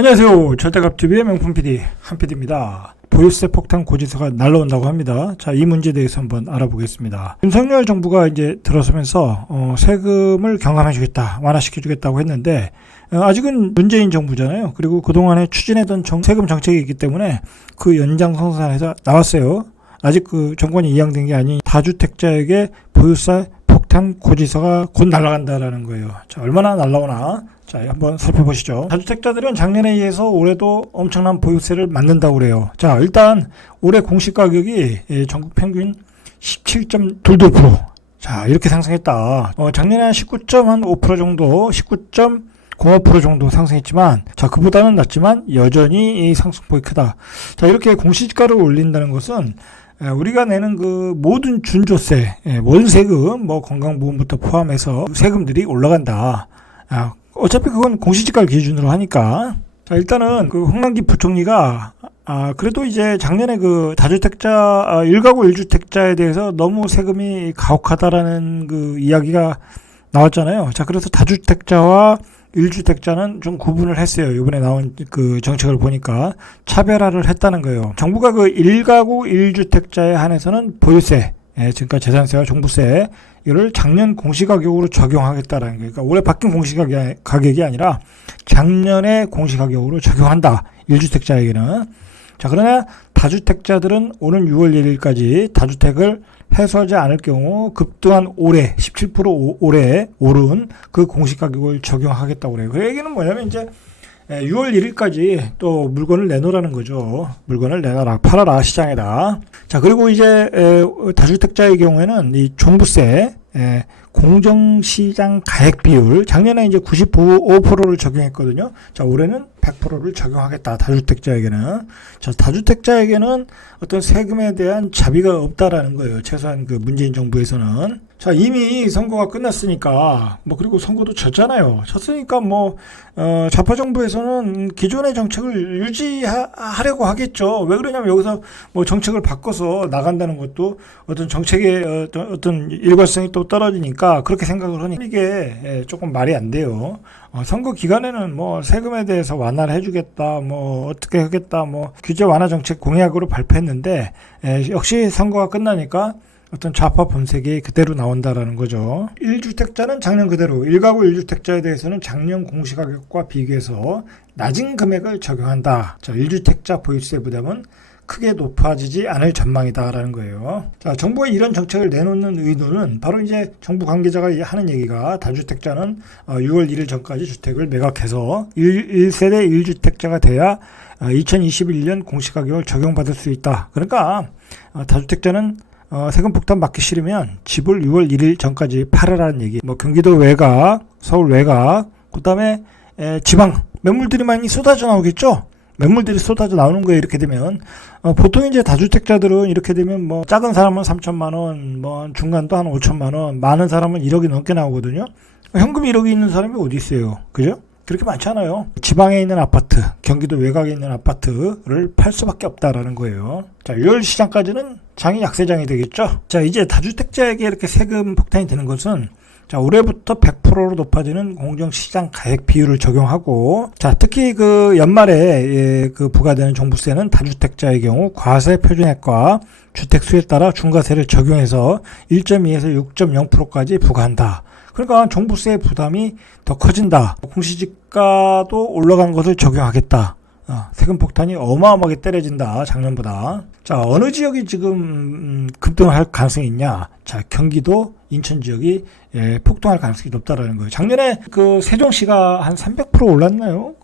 안녕하세요. 절대값TV의 명품 PD 한PD입니다. 보유세 폭탄 고지서가 날라온다고 합니다. 자, 이 문제에 대해서 한번 알아보겠습니다. 윤석열 정부가 이제 들어서면서 세금을 경감해주겠다, 완화시켜주겠다고 했는데 아직은 문재인 정부잖아요. 그리고 그동안에 추진했던 세금 정책이 있기 때문에 그 연장선상에서 나왔어요. 아직 그 정권이 이양된 게 아닌 다주택자에게 보유세 폭탄 고지서가 곧 날아간다라는 거예요. 자, 얼마나 날라오나? 자, 한번 살펴보시죠. 다주택자들은 작년에 의해서 올해도 엄청난 보유세를 맞는다고 그래요. 자, 일단 올해 공시가격이 전국 평균 17.22%. 자, 이렇게 상승했다. 작년에 한 19.5% 정도, 19.05% 정도 상승했지만, 자, 그보다는 낮지만 여전히 이 상승폭이 크다. 자, 이렇게 공시지가를 올린다는 것은 우리가 내는 그 모든 준조세, 모든 세금, 뭐 건강보험부터 포함해서 세금들이 올라간다. 어차피 그건 공시지가를 기준으로 하니까. 자, 일단은 그 홍남기 부총리가 그래도 이제 작년에 그 다주택자 1가구 1주택자에 대해서 너무 세금이 가혹하다라는 그 이야기가 나왔잖아요. 자, 그래서 다주택자와 1주택자는 좀 구분을 했어요. 이번에 나온 그 정책을 보니까 차별화를 했다는 거예요. 정부가 그 1가구 1주택자에 한해서는 보유세, 지금까지 재산세와 종부세 이를 작년 공시가격으로 적용하겠다라는 거예요. 그러니까 올해 바뀐 공시가격이 아니라 작년의 공시가격으로 적용한다. 1주택자에게는. 자, 그러나 다주택자들은 오는 6월 1일까지 다주택을 해소하지 않을 경우 급등한 올해 17% 올해 오른 그 공시가격을 적용하겠다고 그래요. 그 얘기는 뭐냐면 이제 6월 1일까지 또 물건을 내놓으라는 거죠. 물건을 내놔라, 팔아라, 시장에다. 자, 그리고 이제 다주택자의 경우에는 이 종부세, 공정시장 가액 비율, 작년에 이제 95%를 적용했거든요. 자, 올해는 100%를 적용하겠다, 다주택자에게는. 자, 다주택자에게는 어떤 세금에 대한 자비가 없다라는 거예요. 최소한 그 문재인 정부에서는. 자, 이미 선거가 끝났으니까, 그리고 선거도 졌잖아요. 졌으니까 좌파 정부에서는 기존의 정책을 유지하려고 하겠죠. 왜 그러냐면 여기서 정책을 바꿔서 나간다는 것도 어떤 정책의 어떤 일관성이 또 떨어지니까 그렇게 생각을 하니 이게 조금 말이 안 돼요. 선거 기간에는 세금에 대해서 완화를 해주겠다, 어떻게 하겠다, 규제 완화 정책 공약으로 발표했는데, 역시 선거가 끝나니까 어떤 좌파 본색이 그대로 나온다라는 거죠. 1주택자는 작년 그대로, 1가구 1주택자에 대해서는 작년 공시가격과 비교해서 낮은 금액을 적용한다. 자, 1주택자 보유세 부담은 크게 높아지지 않을 전망이다라는 거예요. 자, 정부가 이런 정책을 내놓는 의도는 바로 이제 정부 관계자가 하는 얘기가 다주택자는 6월 1일 전까지 주택을 매각해서 1세대 1주택자가 돼야 2021년 공시가격을 적용받을 수 있다. 그러니까 다주택자는 세금 폭탄 맞기 싫으면 집을 6월 1일 전까지 팔아라는 얘기. 경기도 외곽, 서울 외곽, 그 다음에 지방 매물들이 많이 쏟아져 나오겠죠. 매물들이 쏟아져 나오는 거예요. 이렇게 되면 보통 이제 다주택자들은 이렇게 되면 작은 사람은 3천만 원, 중간도 한 5천만 원, 많은 사람은 1억이 넘게 나오거든요. 현금 1억이 있는 사람이 어디 있어요, 그죠? 그렇게 많잖아요. 지방에 있는 아파트, 경기도 외곽에 있는 아파트를 팔 수밖에 없다라는 거예요. 자, 6월 시장까지는 장이 약세장이 되겠죠. 자, 이제 다주택자에게 이렇게 세금 폭탄이 되는 것은 자, 올해부터 100%로 높아지는 공정시장 가액 비율을 적용하고, 자, 특히 그 연말에 그 부과되는 종부세는 다주택자의 경우 과세 표준액과 주택 수에 따라 중과세를 적용해서 1.2에서 6.0%까지 부과한다. 그러니까 종부세 부담이 더 커진다. 공시지가도 올라간 것을 적용하겠다. 세금 폭탄이 어마어마하게 때려진다, 작년보다. 자, 어느 지역이 지금 급등할 가능성이 있냐? 자, 경기도, 인천 지역이 폭등할 가능성이 높다라는 거예요. 작년에 그 세종시가 한 300% 올랐나요?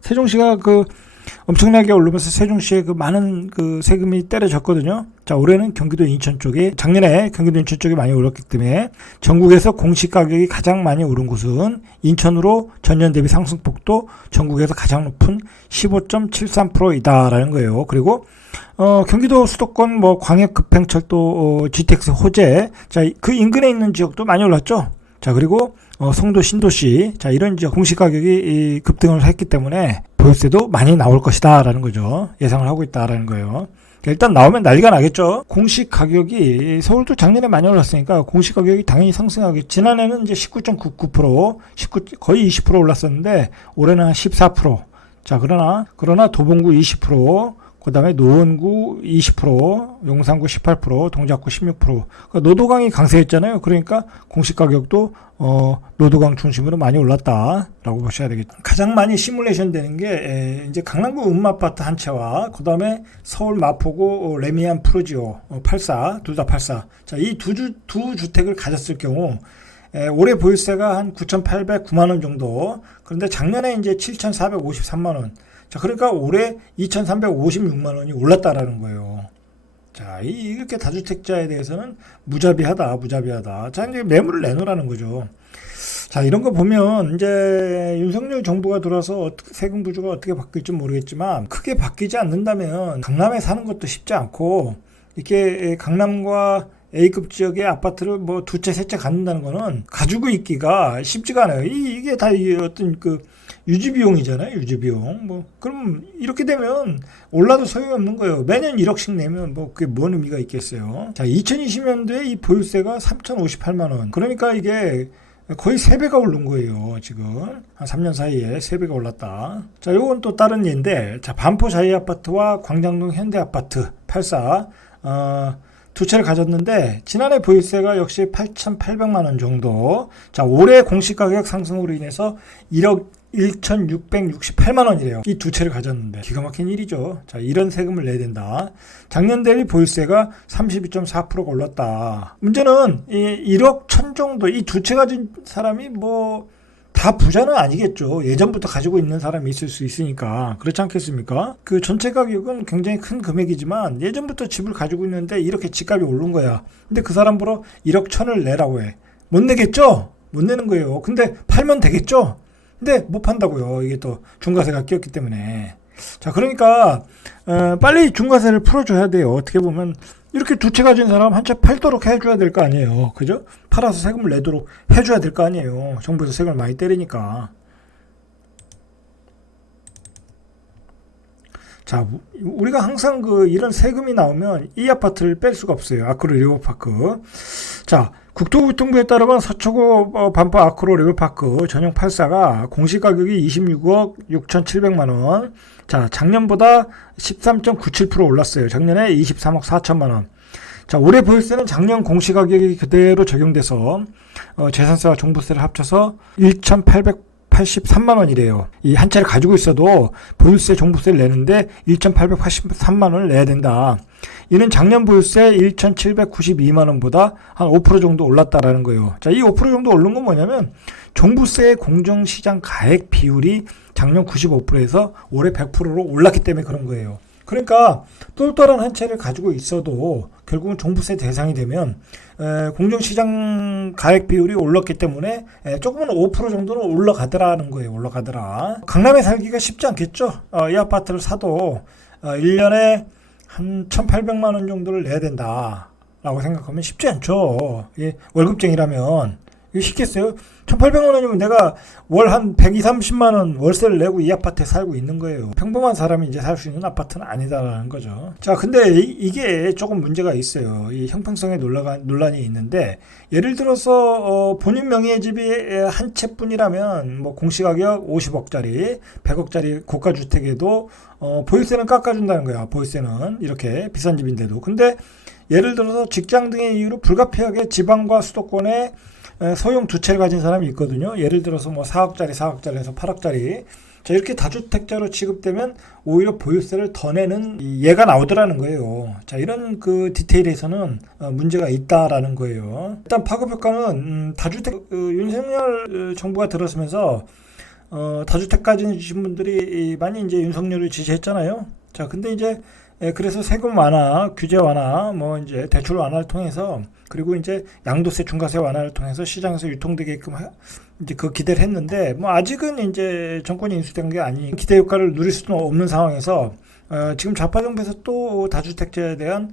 세종시가 엄청나게 오르면서 세종시에 많은 세금이 때려졌거든요. 자, 올해는 경기도 인천 쪽에, 작년에 경기도 인천 쪽이 많이 올랐기 때문에 전국에서 공시가격이 가장 많이 오른 곳은 인천으로 전년 대비 상승폭도 전국에서 가장 높은 15.73%이다라는 거예요. 그리고 경기도 수도권 광역급행철도 GTX 호재, 자, 그 인근에 있는 지역도 많이 올랐죠. 자, 그리고 송도 신도시, 자, 이런 지역 공시가격이 급등을 했기 때문에 보유세도 많이 나올 것이다 라는 거죠. 예상을 하고 있다라는 거예요. 일단 나오면 난리가 나겠죠. 공시가격이 서울도 작년에 많이 올랐으니까 공시가격이 당연히 상승하겠죠. 지난해는 이제 19.99%, 거의 20% 올랐었는데 올해는 한 14%. 자, 그러나 도봉구 20%, 그 다음에 노원구 20%, 용산구 18%, 동작구 16%. 그러니까 노도강이 강세했잖아요. 그러니까 공시가격도 노도강 중심으로 많이 올랐다라고 보셔야 되겠죠. 가장 많이 시뮬레이션 되는 게 이제 강남구 음마아파트 한 채와 그 다음에 서울 마포구 레미안 프루지오 84, 둘 다 84. 자, 이 두 주택을 가졌을 경우 올해 보유세가 한 9,809만 원 정도. 그런데 작년에 이제 7,453만 원. 자, 그러니까 올해 2,356만 원이 올랐다라는 거예요. 자, 이렇게 다주택자에 대해서는 무자비하다. 자, 이제 매물을 내놓으라는 거죠. 자, 이런 거 보면 이제 윤석열 정부가 들어서 세금 구조가 어떻게 바뀔지 모르겠지만 크게 바뀌지 않는다면 강남에 사는 것도 쉽지 않고 이렇게 강남과 A급 지역의 아파트를 뭐 두 채, 세 채 갖는다는 거는 가지고 있기가 쉽지가 않아요. 이게 다 어떤 그 유지 비용이잖아요. 유지 비용. 뭐 그럼 이렇게 되면 올라도 소용이 없는 거예요. 매년 1억씩 내면 뭐 그게 뭔 의미가 있겠어요. 자, 2020년도에 이 보유세가 3,058만 원. 그러니까 이게 거의 3배가 오른 거예요. 지금 한 3년 사이에 3배가 올랐다. 자, 요건 또 다른 예인데, 자, 반포 자이아파트와 광장동 현대아파트 84 두 채를 가졌는데 지난해 보유세가 역시 8,800만 원 정도. 자, 올해 공시가격 상승으로 인해서 1억 1,668만 원이래요. 이 두 채를 가졌는데 기가 막힌 일이죠. 자, 이런 세금을 내야 된다. 작년 대비 보유세가 32.4%가 올랐다. 문제는 이 1억 1천 정도 이 두 채 가진 사람이 뭐 다 부자는 아니겠죠. 예전부터 가지고 있는 사람이 있을 수 있으니까. 그렇지 않겠습니까? 그 전체 가격은 굉장히 큰 금액이지만 예전부터 집을 가지고 있는데 이렇게 집값이 오른 거야. 근데 그 사람 보러 1억 1천을 내라고 해. 못 내겠죠? 못 내는 거예요. 근데 팔면 되겠죠? 근데 못 판다고요. 이게 또 중과세가 끼었기 때문에. 자, 그러니까 빨리 중과세를 풀어줘야 돼요. 어떻게 보면 이렇게 두 채 가진 사람 한 채 팔도록 해줘야 될 거 아니에요. 그죠? 팔아서 세금을 내도록 해줘야 될 거 아니에요. 정부에서 세금을 많이 때리니까. 자, 우리가 항상 이런 세금이 나오면 이 아파트를 뺄 수가 없어요. 아크로 리버파크. 자, 국토교통부에 따르면 서초구 반포 아크로 리버파크 전용 84가 공시가격이 26억 6,700만 원. 자, 작년보다 13.97% 올랐어요. 작년에 23억 4천만 원. 자, 올해 보유세는 작년 공시가격이 그대로 적용돼서 재산세와 종부세를 합쳐서 1,883만 원이래요. 이 한 채를 가지고 있어도 보유세, 종부세를 내는데 1,883만 원을 내야 된다. 이는 작년 보유세 1,792만 원보다 한 5% 정도 올랐다라는 거예요. 자, 이 5% 정도 오른 건 뭐냐면 종부세의 공정시장 가액 비율이 작년 95%에서 올해 100%로 올랐기 때문에 그런 거예요. 그러니까 똘똘한 한 채를 가지고 있어도 결국은 종부세 대상이 되면 공정시장 가액 비율이 올랐기 때문에 조금은 5% 정도는 올라가더라는 거예요. 올라가더라. 강남에 살기가 쉽지 않겠죠. 이 아파트를 사도 1년에 한 1,800만 원 정도를 내야 된다라고 생각하면 쉽지 않죠. 월급쟁이라면 이게 쉽겠어요? 1,800만 원이면 내가 월 한 120, 30만 원 월세를 내고 이 아파트에 살고 있는 거예요. 평범한 사람이 이제 살 수 있는 아파트는 아니다라는 거죠. 자, 근데 이게 조금 문제가 있어요. 이 형평성의 논란이 있는데, 예를 들어서 본인 명의의 집이 한 채뿐이라면 뭐 공시가격 50억짜리, 100억짜리 고가주택에도 보유세는 깎아준다는 거야. 보유세는 이렇게 비싼 집인데도. 근데 예를 들어서 직장 등의 이유로 불가피하게 지방과 수도권에 소형 두 채를 가진 사람이 있거든요. 예를 들어서 뭐 4억짜리에서 8억짜리. 자, 이렇게 다주택자로 취급되면 오히려 보유세를 더 내는 예가 나오더라는 거예요. 자, 이런 그 디테일에서는 문제가 있다라는 거예요. 일단 파급 효과는 다주택 윤석열 정부가 들어서면서 다주택 가진 분들이 많이 이제 윤석열을 지지했잖아요. 자, 근데 이제 그래서 세금 완화, 규제 완화, 뭐 이제 대출 완화를 통해서, 그리고 이제 양도세, 중과세 완화를 통해서 시장에서 유통되게끔 이제 그 기대를 했는데, 뭐 아직은 이제 정권이 인수된 게 아니 기대 효과를 누릴 수는 없는 상황에서 지금 좌파 정부에서 또 다주택자에 대한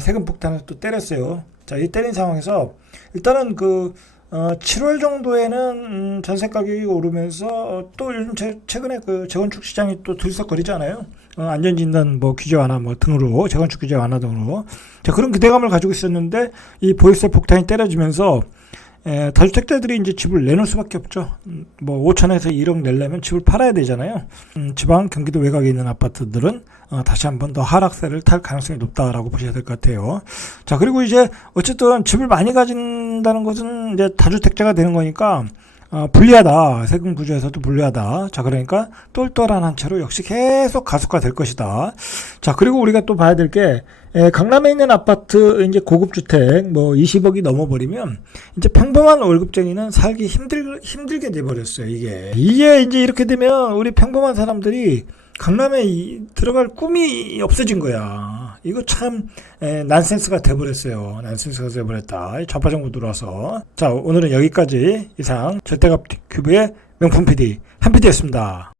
세금 폭탄을 또 때렸어요. 자, 이 때린 상황에서 일단은 7월 정도에는 전세 가격이 오르면서 또 요즘 최근에 그 재건축 시장이 또 들썩거리잖아요. 안전진단 뭐 규제 완화 뭐 등으로, 재건축 규제 완화 등으로. 자, 그런 기대감을 가지고 있었는데 이 보유세 폭탄이 때려지면서 다주택자들이 이제 집을 내놓을 수밖에 없죠. 뭐 5천에서 1억 내려면 집을 팔아야 되잖아요. 지방 경기도 외곽에 있는 아파트들은 다시 한번 더 하락세를 탈 가능성이 높다라고 보셔야 될 것 같아요. 자, 그리고 이제 어쨌든 집을 많이 가진다는 것은 이제 다주택자가 되는 거니까 불리하다. 세금 구조에서도 불리하다. 자, 그러니까 똘똘한 한 채로 역시 계속 가속화 될 것이다. 자, 그리고 우리가 또 봐야 될 게, 강남에 있는 아파트, 이제 고급주택, 뭐 20억이 넘어버리면, 이제 평범한 월급쟁이는 살기 힘들게 돼버렸어요, 이게. 이게 이제 이렇게 되면 우리 평범한 사람들이 강남에 들어갈 꿈이 없어진 거야. 이거 참 난센스가 돼버렸어요. 난센스가 돼버렸다. 좌파 정부 들어와서. 자, 오늘은 여기까지 이상 절대값 큐브의 명품 PD 한 PD였습니다.